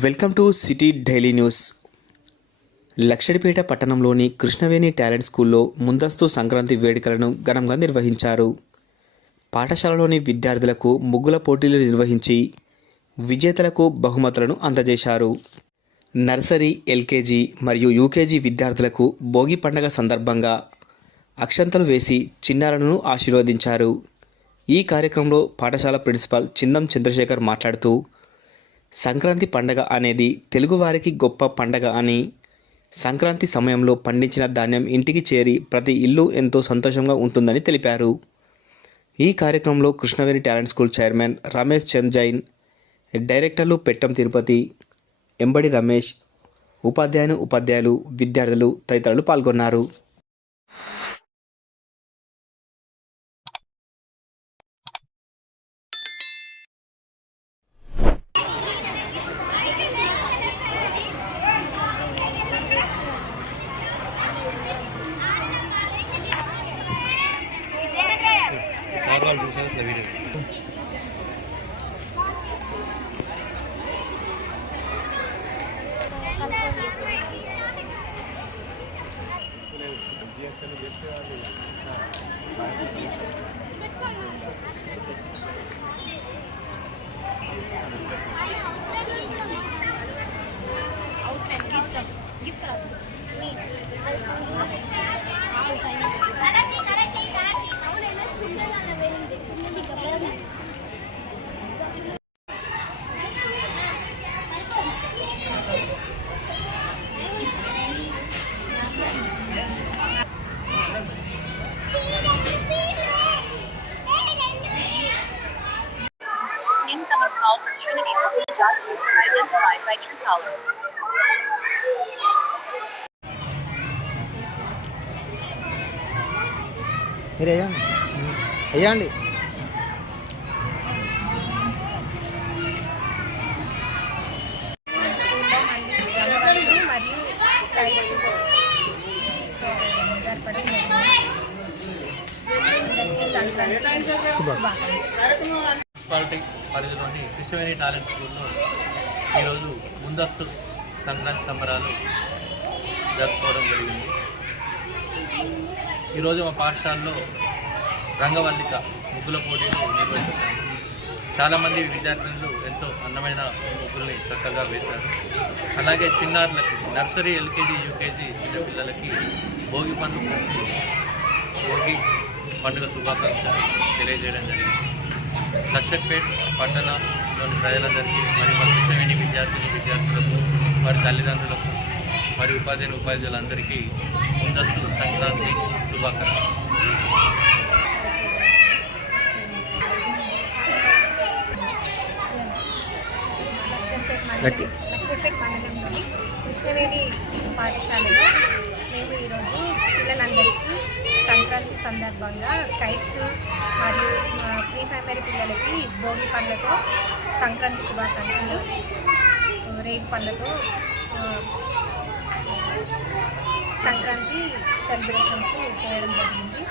Welcome to city daily news. Luxettipet పట్టణంలోని Krishnaveni talent స్కూల్లో ముందస్తు సంక్రాంతి వేడుకలను ఘనంగా నిర్వహించారు. పాఠశాలలోని విద్యార్థులకు ముగ్గుల పోటీలు నిర్వహించి విజేతలకు బహుమతులను అందజేశారు. నర్సరీ ఎల్కేజీ మరియు యూకేజీ విద్యార్థులకు భోగి పండగ సందర్భంగా అక్షంతలు వేసి చిన్నారులను ఆశీర్వదించారు. ఈ కార్యక్రమంలో పాఠశాల ప్రిన్సిపాల్ చిందం చంద్రశేఖర్ మాట్లాడుతూ సంక్రాంతి పండగ అనేది తెలుగువారికి గొప్ప పండగ అని సంక్రాంతి సమయంలో పండించిన ధాన్యం ఇంటికి చేరి ప్రతి ఇల్లు ఎంతో సంతోషంగా ఉంటుందని తెలిపారు. ఈ కార్యక్రమంలో Krishnaveni talent school chairman Ramesh Chand Jain డైరెక్టర్లు పెట్టం తిరుపతి ఎంబడి రమేష్ ఉపాధ్యాయుని ఉపాధ్యాయులు విద్యార్థులు తదితరులు పాల్గొన్నారు. సార్ వాళ్ళు చూసారు ఇట్లా video Incoming School Justice identified by Truecaller. మీరు వేయండి వేయండి మరియు టైల్స్ జరపడం Municipality పరిధిలోని కృష్ణవేణి టాలెంట్ స్కూల్లో ఈరోజు ముందస్తు సంక్రాంతి సంబరాలు జరుపుకోవడం జరిగింది. ఈరోజు మా పాఠశాలలో రంగవల్లిక ముగ్గుల పోటీలు నిర్వహించారు చాలామంది విద్యార్థులు ఎంతో అందమైన ముగ్గుల్ని చక్కగా వేశారు. అలాగే చిన్నారులకి నర్సరీ ఎల్కేజీ యూకేజీ చిన్న పిల్లలకి భోగి పండుగ భోగి పండుగ శుభాకాంక్షలు తెలియజేయడం జరిగింది. సక్సెస్పేట్ పట్టణంలోని ప్రజలందరికీ మరియు మా కృష్ణవేణి విద్యార్థిని విద్యార్థులకు వారి తల్లిదండ్రులకు మరియు ఉపాధ్యాయుని ఉపాధ్యాయులందరికీ ముందస్తు సంక్రాంతి శుభాకాంక్షలు. లక్ష్మీపేట మండలంలోని కృష్ణవేణి పాఠశాలలో మేము ఈరోజు పిల్లలందరికీ సందర్భంగా కైట్స్ మరియు ప్రీ ప్రైమరీ పిల్లలకి భోగి పండ్లతో సంక్రాంతి శుభాకాంక్షలు. రేగు పండ్లతో సంక్రాంతి సెలబ్రేషన్స్ చేయడం జరిగింది.